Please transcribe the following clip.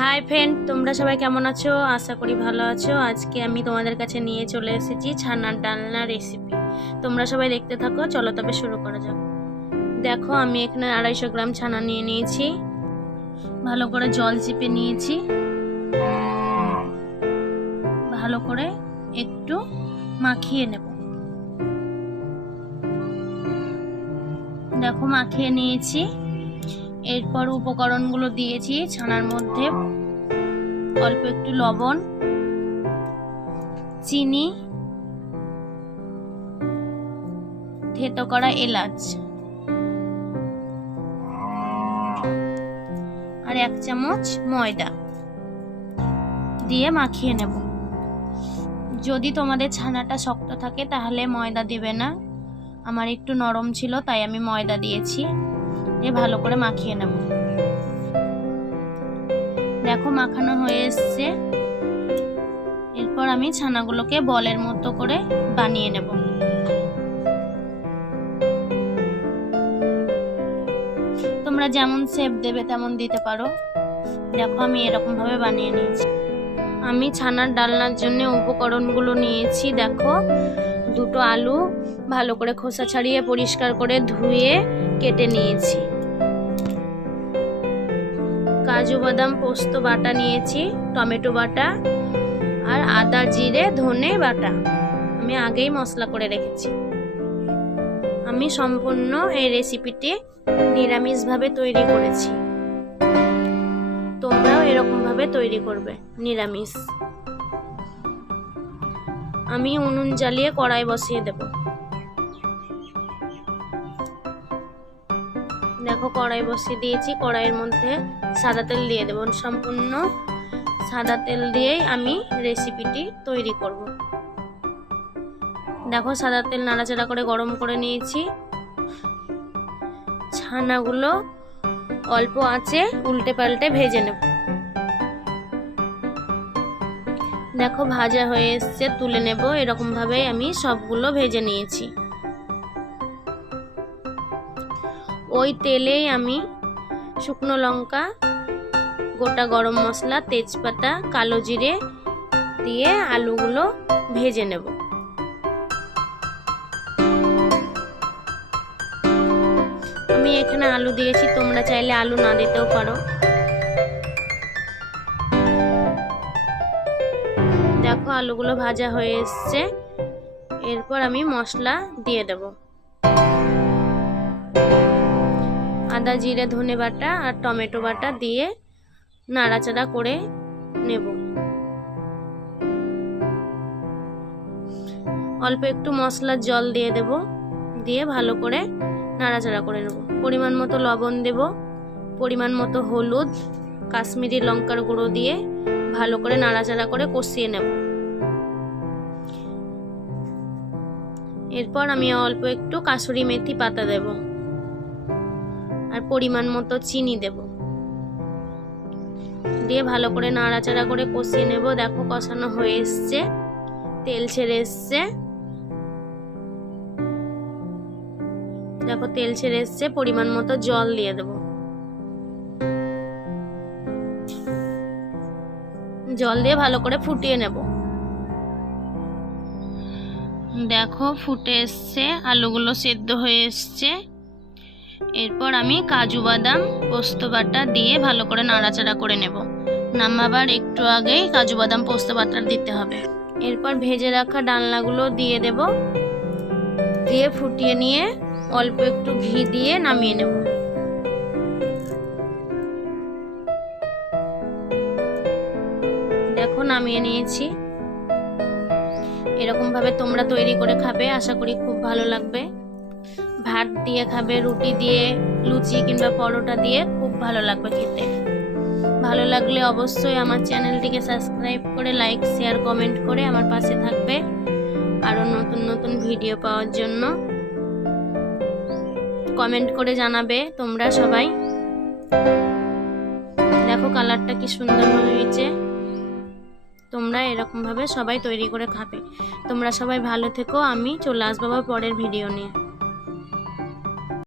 Hi friend, তোমরা সবাই কেমন আছো? আশা করি ভালো আছো। আজকে আমি তোমাদের কাছে নিয়ে চলে এসেছি ছানার ডালনা রেসিপি। তোমরা সবাই দেখতে থাকো। চলো তবে শুরু করা যাক। দেখো, আমি এখানে 250 গ্রাম ছানা নিয়ে নিয়েছি। ভালো করে জল চিপে নিয়েছি। ভালো করে একটু মাখিয়ে নেব। দেখো, মাখিয়ে নিয়েছি। এরপর উপকরণগুলো দিয়েছি ছানার মধ্যে। অল্প একটু লবণ, চিনি, থেতো করা এলাচ আর 1 চামচ ময়দা দিয়ে মাখিয়ে নেব। যদি তোমাদের ছানাটা শক্ত থাকে তাহলে ময়দা দিবে না। আমার একটু নরম ছিল তাই আমি ময়দা দিয়েছি। দিয়ে ভালো করে মাখিয়ে নেব। দেখো, মাখানো হয়ে এসছে। এরপর আমি ছানাগুলোকে বলের মতো করে বানিয়ে নেব। তোমরা যেমন শেপ দেবে তেমন দিতে পারো। দেখো, আমি এরকম ভাবে বানিয়ে নিয়েছি। আমি ছানার ডালনার জন্য উপকরণগুলো নিয়েছি। দেখো, 2টো আলু ভালো করে খোসা ছাড়িয়ে পরিষ্কার করে ধুয়ে কেটে নিয়েছি। কাজু বাদাম পোস্ত বাটা নিয়েছি, টমেটো বাটা আর আদা জিরে ধনে বাটা আমি আগেই মশলা করে রেখেছি। আমি সম্পূর্ণ এই রেসিপিটি নিরামিষভাবে তৈরি করেছি। তোমরাও এরকম ভাবে তৈরি করবে নিরামিষ। আমি উনুন জ্বালিয়ে কড়াই বসিয়ে দেব। দেখো, কড়াই বসিয়ে দিয়েছি। কড়াইয়ের মধ্যে সাদা তেল দিয়ে দেব। সম্পূর্ণ সাদা তেল দিয়েই আমি রেসিপিটি তৈরি করব। দেখো, সাদা তেল নাড়াচাড়া করে গরম করে নিয়েছি। ছানাগুলো অল্প আঁচে উল্টে পাল্টে ভেজে নেব। দেখো, ভাজা হয়ে এসছে, তুলে নেব। এরকম ভাবে আমি সবগুলো ভেজে নিয়েছি। ওই তেলেই আমি শুকনো লঙ্কা, গোটা গরম মশলা, তেজপাতা, কালো জিরে দিয়ে আলুগুলো ভেজে নেব। আমি এখানে আলু দিয়েছি, তোমরা চাইলে আলু না দিতেও পারো। দেখো, আলুগুলো ভাজা হয়ে এসছে। এরপর আমি মশলা দিয়ে দেব। আদা জিরে ধনে বাটা আর টমেটো বাটা দিয়ে নাড়াচাড়া করে নেব। অল্প একটু মশলার জল দিয়ে দেব। দিয়ে ভালো করে নাড়াচাড়া করে নেব। পরিমাণ মতো লবণ দেব, পরিমাণ মতো হলুদ, কাশ্মীরি লঙ্কার গুঁড়ো দিয়ে ভালো করে নাড়াচাড়া করে কষিয়ে নেব। এরপর আমি অল্প একটু কাসুরি মেথি পাতা দেব আর পরিমাণ মতো চিনি দেব। দিয়ে ভালো করে নাড়াচাড়া করে কষিয়ে নেব। দেখো, কষানো হয়ে এসছে, তেল ছেড়ে এসছে। দেখো, তেল ছেড়ে এসছে। পরিমাণ মতো জল দিয়ে দেব। জল দিয়ে ভালো করে ফুটিয়ে নেব। দেখো, ফুটে এসছে, আলুগুলো সেদ্ধ হয়ে এসছে। এরপর আমি কাজু বাদাম পোস্ত বাটা দিয়ে ভালো করে নাড়াচাড়া করে নেব। নামাবার একটু আগেই কাজু বাদাম পোস্ত বাটা দিতে হবে। এরপর ভেজে রাখা ডালনাগুলো দিয়ে দেব। দিয়ে ফুটিয়ে নিয়ে অল্প একটু ঘি দিয়ে নামিয়ে নেব। দেখো, নামিয়ে নিয়েছি। এরকম ভাবে তোমরা তৈরি করে খাবে, আশা করি খুব ভালো লাগবে। ভাত দিয়ে খাবে, রুটি দিয়ে, লুচি কিংবা পরোটা দিয়ে খুব ভালো লাগবে খেতে। ভালো লাগলে অবশ্যই আমার চ্যানেলটিকে সাবস্ক্রাইব করে লাইক শেয়ার কমেন্ট করে আমার পাশে থাকবে আরো নতুন নতুন ভিডিও পাওয়ার জন্য। কমেন্ট করে জানাবে তোমরা সবাই। দেখো, কালারটা কি সুন্দর হয়েছে। তোমরা এরকম ভাবে সবাই তৈরি করে খাবে। তোমরা সবাই ভালো থেকো। আমি চলে আসবো পরের ভিডিও নিয়ে।